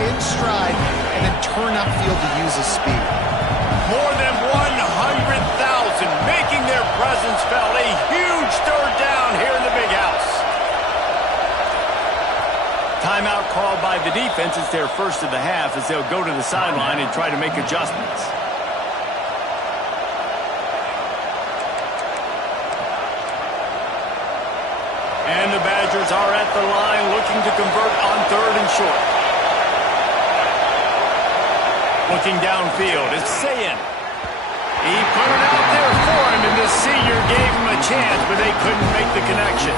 in stride and then turn upfield to use his speed. More than 100,000 making their presence felt. A huge third down here in the big house. Timeout called by the defense. It's their first of the half as they'll go to the sideline and try to make adjustments. And the Badgers are at the line looking to convert on third and short. Looking downfield, it's Sayin. He put it out there for him, and the senior gave him a chance, but they couldn't make the connection.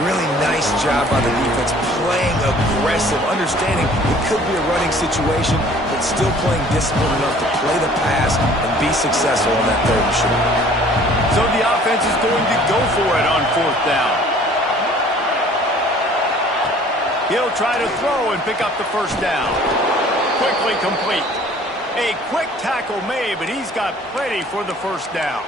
Really nice job by the defense, playing aggressive, understanding it could be a running situation, but still playing disciplined enough to play the pass and be successful on that third and short. So the offense is going to go for it on fourth down. He'll try to throw and pick up the first down. Quickly complete. A quick tackle made, but he's got plenty for the first down.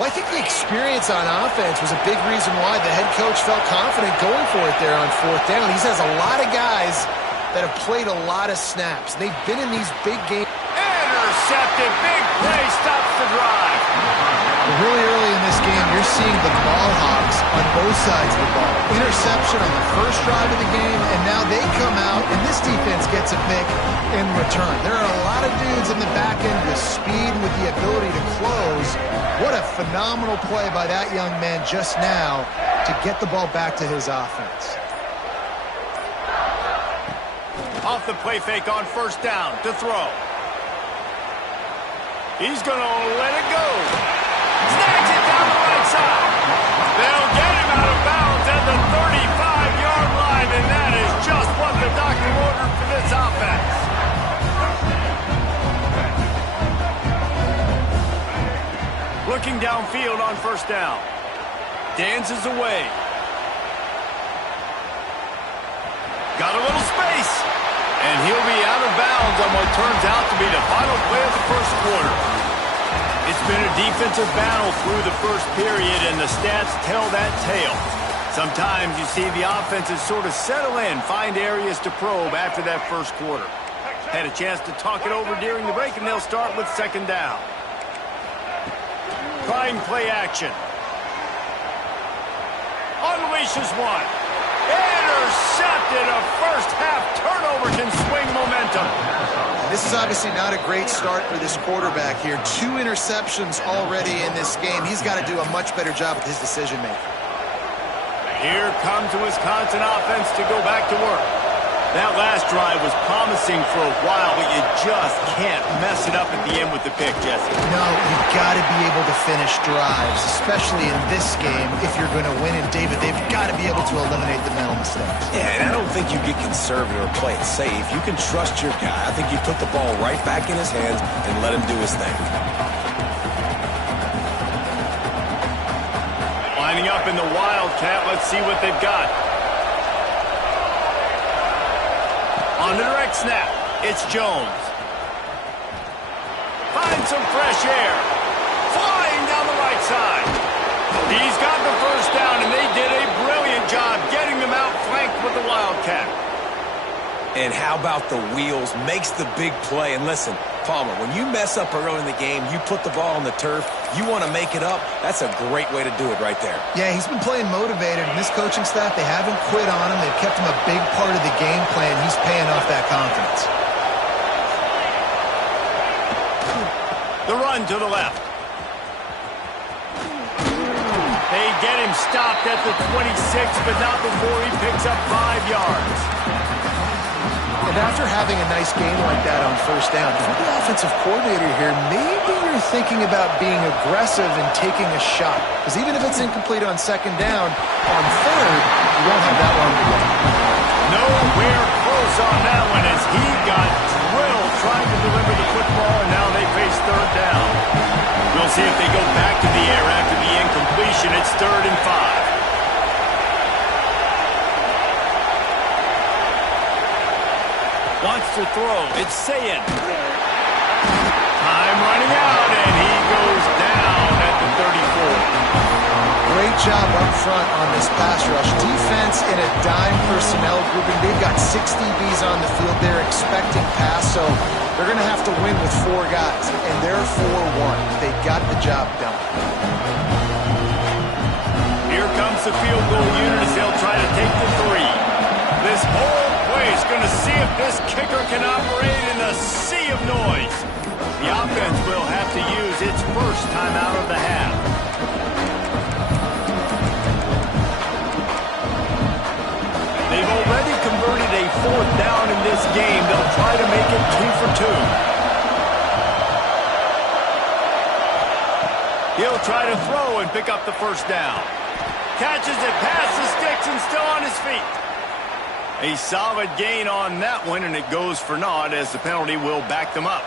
Well, I think the experience on offense was a big reason why the head coach felt confident going for it there on fourth down. He has a lot of guys that have played a lot of snaps. They've been in these big games. Intercepted. Big play. Stops the drive. Really early in this game, you're seeing the ball hogs on both sides of the ball. Interception on the first drive of the game, and now they come out, and this defense gets a pick in return. There are a lot of dudes in the back end with speed and with the ability to close. What a phenomenal play by that young man just now to get the ball back to his offense. Off the play fake on first down to throw. He's going to let it go. Snags it down the right side. They'll get him out of bounds at the 35-yard line, and that is just what the doctor ordered for this offense. Looking downfield on first down. Dances away. Got a little space. And he'll be out of bounds on what turns out to be the final play of the first quarter. It's been a defensive battle through the first period, and the stats tell that tale. Sometimes you see the offenses sort of settle in, find areas to probe after that first quarter. Had a chance to talk it over during the break, and they'll start with second down. Trying play action. Unleashes one. Intercepted. A first-half turnover can swing momentum. This is obviously not a great start for this quarterback here. 2 interceptions already in this game. He's got to do a much better job with his decision-making. Here comes the Wisconsin offense to go back to work. That last drive was promising for a while, but you just can't mess it up at the end with the pick, Jesse. No, you've got to be able to finish drives, especially in this game if you're going to win. And David, they've got to be able to eliminate the mental mistakes. Yeah, and I don't think you get conservative or play it safe. You can trust your guy. I think you put the ball right back in his hands and let him do his thing. Lining up in the Wildcat, let's see what they've got. On the direct snap, it's Jones. Finds some fresh air. Flying down the right side. He's got the first down, and they did a brilliant job getting them out flanked with the Wildcat. And how about the wheels? Makes the big play. And listen, Palmer, when you mess up early in the game, you put the ball on the turf, you want to make it up, that's a great way to do it right there. Yeah, he's been playing motivated, and this coaching staff, they haven't quit on him. They've kept him a big part of the game plan. He's paying off that confidence. The run to the left. They get him stopped at the 26, but not before he picks up 5 yards. And after having a nice game like that on first down, if you're the offensive coordinator here, maybe you're thinking about being aggressive and taking a shot. Because even if it's incomplete on second down, on third, you won't have that long to go. Nowhere close on that one as he got drilled trying to deliver the football, and now they face third down. We'll see if they go back to the air after the incompletion. It's 3rd and 5. Wants to throw. It's Sayin. Time running out, and he goes down at the 34. Great job up front on this pass rush. Defense in a dime personnel grouping. They've got 6 DBs on the field. They're expecting pass, so they're going to have to win with 4 guys, and they're 4-1. They got the job done. Here comes the field goal unit as they'll try to take the 3. This whole place going to see if this kicker can operate in a sea of noise. The offense will have to use its first time out of the half. They've already converted a 4th down in this game. They'll try to make it 2 for 2. He'll try to throw and pick up the first down. Catches it past the sticks and still on his feet. A solid gain on that one, and it goes for naught as the penalty will back them up.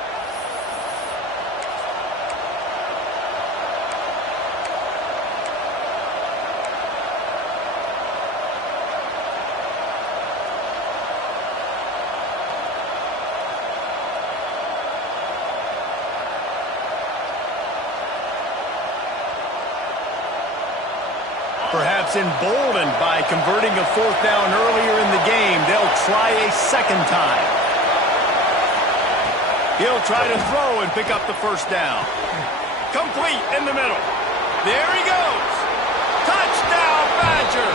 Perhaps emboldened by converting a 4th down earlier in the game, they'll try a second time. He'll try to throw and pick up the first down. Complete in the middle. There he goes. Touchdown, Badger.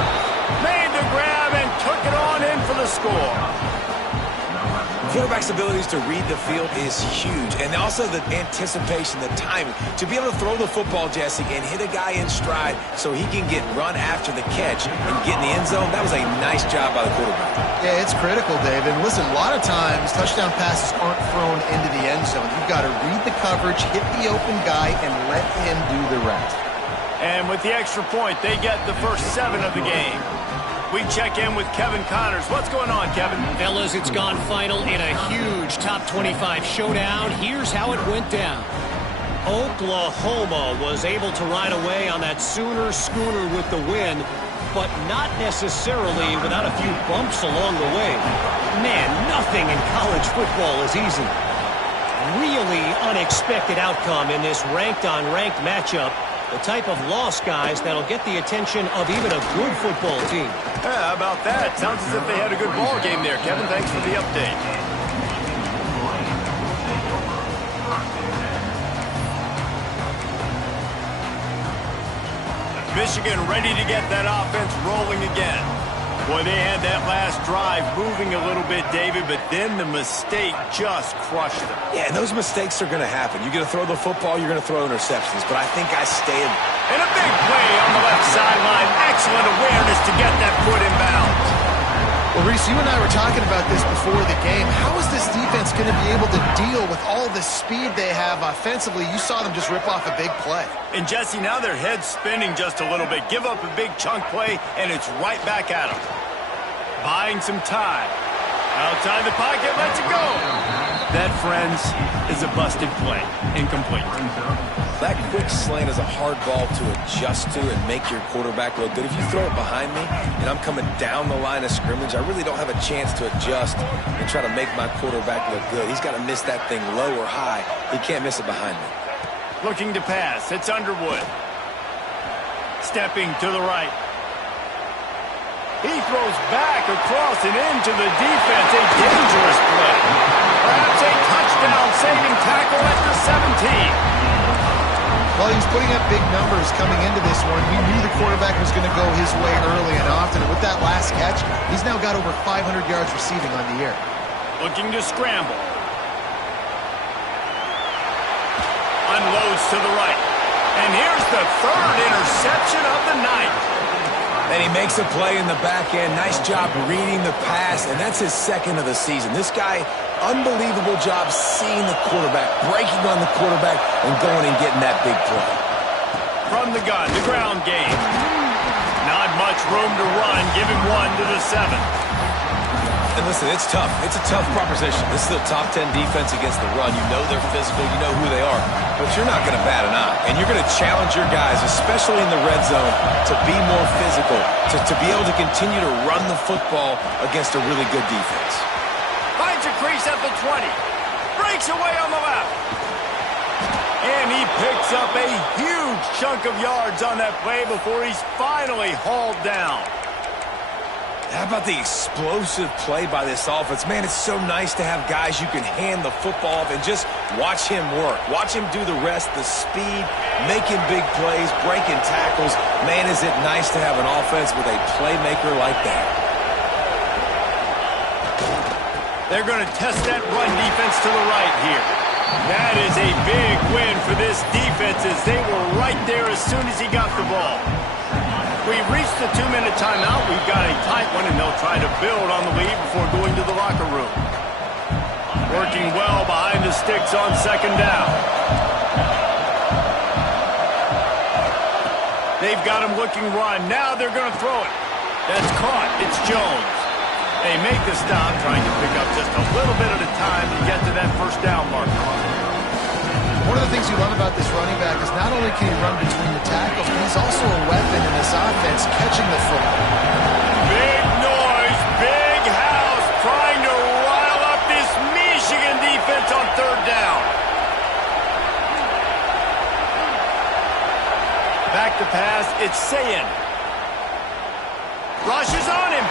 Made the grab and took it on in for the score. Quarterback's abilities to read the field is huge, and also the anticipation, the timing. To be able to throw the football, Jesse, and hit a guy in stride so he can get run after the catch and get in the end zone, that was a nice job by the quarterback. Yeah, it's critical, David. Listen, a lot of times touchdown passes aren't thrown into the end zone. You've got to read the coverage, hit the open guy, and let him do the rest. And with the extra point, they get the first 7 of the game. We check in with Kevin Connors. What's going on, Kevin? Fellas, it's gone final in a huge top 25 showdown. Here's how it went down. Oklahoma was able to ride away on that Sooner schooner with the win, but not necessarily without a few bumps along the way. Man, nothing in college football is easy. Really unexpected outcome in this ranked-on-ranked matchup. The type of loss, guys, that'll get the attention of even a good football team. Yeah, how about that? Sounds as if they had a good ball game there, Kevin. Thanks for the update. Michigan ready to get that offense rolling again. Boy, they had that last drive moving a little bit, David, but then the mistake just crushed them. Yeah, and those mistakes are going to happen. You're going to throw the football, you're going to throw interceptions, but I think I stayed. And a big play on the left sideline. Excellent awareness to get that foot in bounds. Well, Reese, you and I were talking about this before the game. How is this defense going to be able to deal with all the speed they have offensively? You saw them just rip off a big play. And, Jesse, now their head's spinning just a little bit. Give up a big chunk play, and it's right back at them. Buying some time. Outside the pocket, lets it go. That, friends, is a busted play. Incomplete. That quick slant is a hard ball to adjust to and make your quarterback look good. If you throw it behind me and I'm coming down the line of scrimmage, I really don't have a chance to adjust and try to make my quarterback look good. He's got to miss that thing low or high. He can't miss it behind me. Looking to pass. It's Underwood. Stepping to the right. He throws back across and into the defense. A dangerous play. Perhaps a touchdown-saving tackle at the 17. Well, he was putting up big numbers coming into this one. We knew the quarterback was going to go his way early and often. And with that last catch, he's now got over 500 yards receiving on the year. Looking to scramble. Unloads to the right. And here's the 3rd interception of the night. And he makes a play in the back end. Nice job reading the pass, and that's his 2nd of the season. This guy, unbelievable job seeing the quarterback, breaking on the quarterback, and going and getting that big play. From the gun, the ground game. Not much room to run. Give him 1 to the 7. And listen, it's tough. It's a tough proposition. This is the top 10 defense against the run. You know they're physical. You know who they are. But you're not going to bat an eye. And you're going to challenge your guys, especially in the red zone, to be more physical, to be able to continue to run the football against a really good defense. Finds a crease at the 20. Breaks away on the left. And he picks up a huge chunk of yards on that play before he's finally hauled down. How about the explosive play by this offense? Man, it's so nice to have guys you can hand the football off and just watch him work. Watch him do the rest, the speed, making big plays, breaking tackles. Man, is it nice to have an offense with a playmaker like that. They're going to test that run defense to the right here. That is a big win for this defense as they were right there as soon as he got the ball. We've reached the 2-minute timeout. We've got a tight one, and they'll try to build on the lead before going to the locker room. Working well behind the sticks on second down. They've got him looking run. Now they're going to throw it. That's caught. It's Jones. They make the stop, trying to pick up just a little bit at a time to get to that first down marker. One of the things you love about this running back is not only can he run between the tackles, but he's also a weapon in this offense catching the football. Big noise, big house, trying to rile up this Michigan defense on third down. Back to pass, it's Sayin. Rushes on him.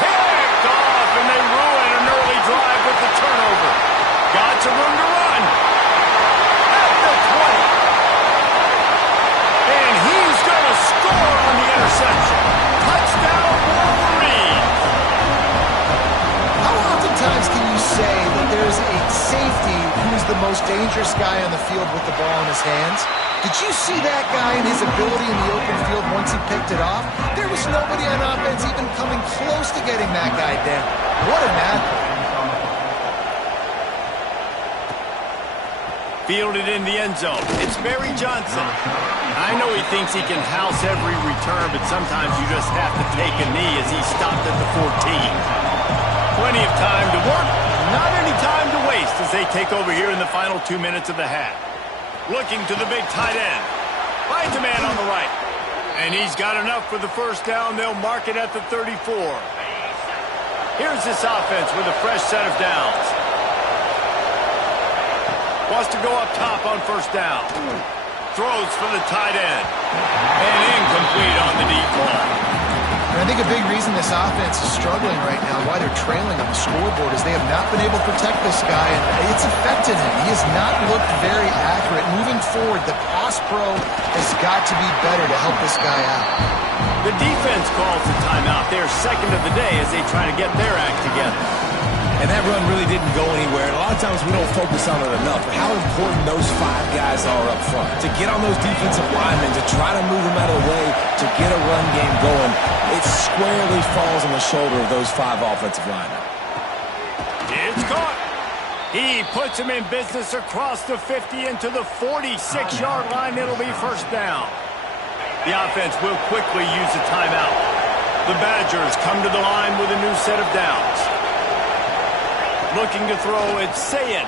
Picked off, and they ruin an early drive with the turnover. Got some room to run. At the 20. And he's going to score on the interception. Touchdown, Wolverines. How oftentimes can you say that there's a safety who's the most dangerous guy on the field with the ball in his hands? Did you see that guy and his ability in the open field once he picked it off? There was nobody on offense even coming close to getting that guy down. What an athlete. Fielded in the end zone. It's Barry Johnson. I know he thinks he can house every return, but sometimes you just have to take a knee as he stopped at the 14. Plenty of time to work, not any time to waste as they take over here in the final 2 minutes of the half. Looking to the big tight end. Finds a man on the right. And he's got enough for the first down. They'll mark it at the 34. Here's this offense with a fresh set of downs. Wants to go up top on first down. Throws for the tight end. And incomplete on the deep ball. And I think a big reason this offense is struggling right now, why they're trailing on the scoreboard, is they have not been able to protect this guy, and it's affected him. He has not looked very accurate. Moving forward, the pass pro has got to be better to help this guy out. The defense calls the timeout. They're second of the day as they try to get their act together. And that run really didn't go anywhere. And a lot of times we don't focus on it enough, but how important those 5 guys are up front. To get on those defensive linemen, to try to move them out of the way, to get a run game going, it squarely falls on the shoulder of those 5 offensive linemen. It's caught. He puts him in business across the 50 into the 46-yard line. It'll be first down. The offense will quickly use a timeout. The Badgers come to the line with a new set of downs. Looking to throw, it's Sayin.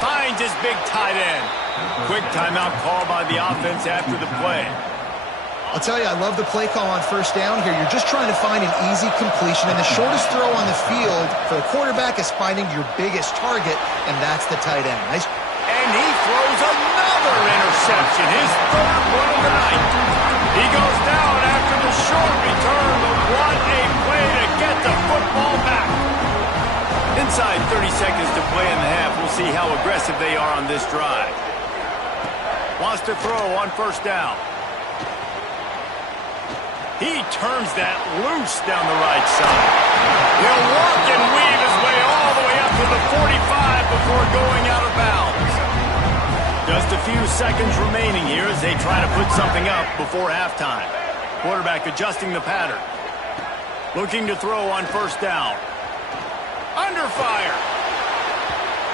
Finds his big tight end. Quick timeout call by the offense after the play. I'll tell you, I love the play call on first down here. You're just trying to find an easy completion, and the shortest throw on the field for the quarterback is finding your biggest target, and that's the tight end. Nice. And he throws another interception, his third one of the night. He goes down after the short return, but what a play to get the football back. Inside 30 seconds to play in the half. We'll see how aggressive they are on this drive. Wants to throw on first down. He turns that loose down the right side. He'll walk and weave his way all the way up to the 45 before going out of bounds. Just a few seconds remaining here as they try to put something up before halftime. Quarterback adjusting the pattern. Looking to throw on first down. Under fire.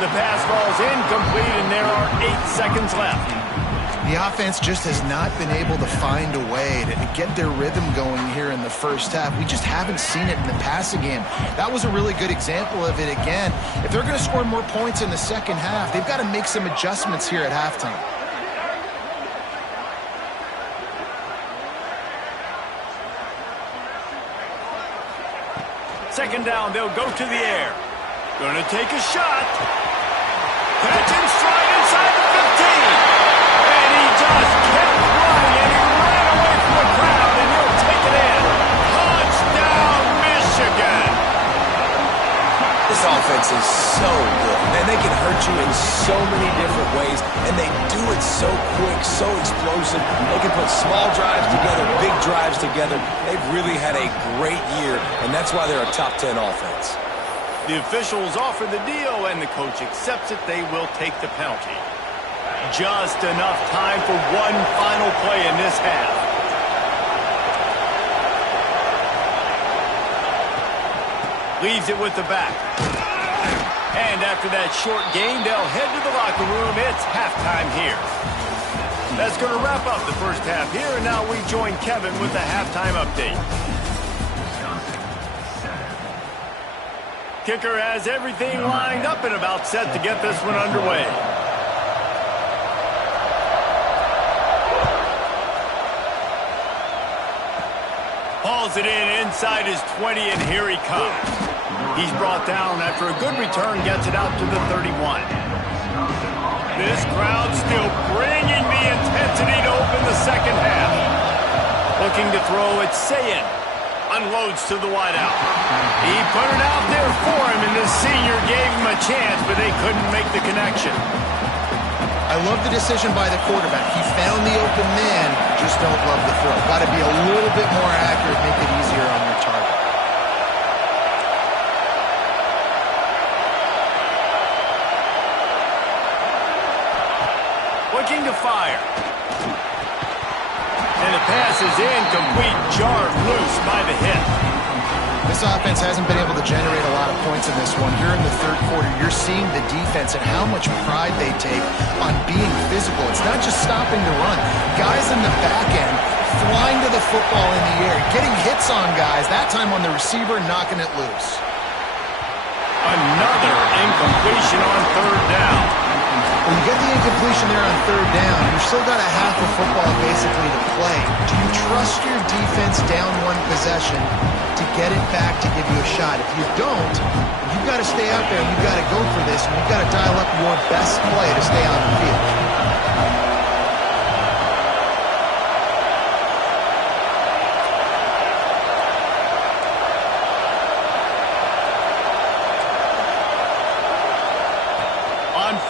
The pass falls incomplete, and there are 8 seconds left. The offense just has not been able to find a way to get their rhythm going here in the first half. We just haven't seen it in the passing game. That was a really good example of it again. If they're going to score more points in the second half, they've got to make some adjustments here at halftime. Second down, they'll go to the air. Going to take a shot. Catch and stride inside the 15. And he just kept running, and he ran away from the crowd, and he'll This offense is so good. Man, they can hurt you in so many different ways, and they do it so quick, so explosive. They can put small drives together, big drives together. They've really had a great year, and that's why they're a top 10 offense. The officials offer the deal, and the coach accepts it. They will take the penalty. Just enough time for one final play in this half. Leaves it with the back. And after that short game, they'll head to the locker room. It's halftime here. That's going to wrap up the first half here, and now we join Kevin with the halftime update. Kicker has everything lined up and about set to get this one underway. Hauls it in inside his 20, and here he comes. He's brought down after a good return, gets it out to the 31. This crowd still bringing the intensity to open the second half. Looking to throw, it's Sayin. Unloads to the wideout. He put it out there for him, and the senior gave him a chance, but they couldn't make the connection. I love the decision by the quarterback. He found the open man, just don't love the throw. Got to be a little bit more accurate, make it easier on your target. Looking to fire. And the pass is incomplete, jarred loose by the hit. This offense hasn't been able to generate a lot of points in this one. Here in the third quarter, you're seeing the defense and how much pride they take on being physical. It's not just stopping the run. Guys in the back end flying to the football in the air, getting hits on guys, that time on the receiver, knocking it loose. Another incompletion on third down. When you get the incompletion there on third down, you've still got a half of football basically to play. Do you trust your defense down one possession to get it back to give you a shot? If you don't, you've got to stay out there and you've got to go for this, and you've got to dial up your best play to stay on the field.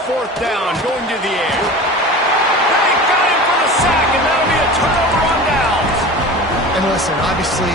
Fourth down, going to the air. They got him for the sack, and that'll be a turnover on downs. And listen, obviously,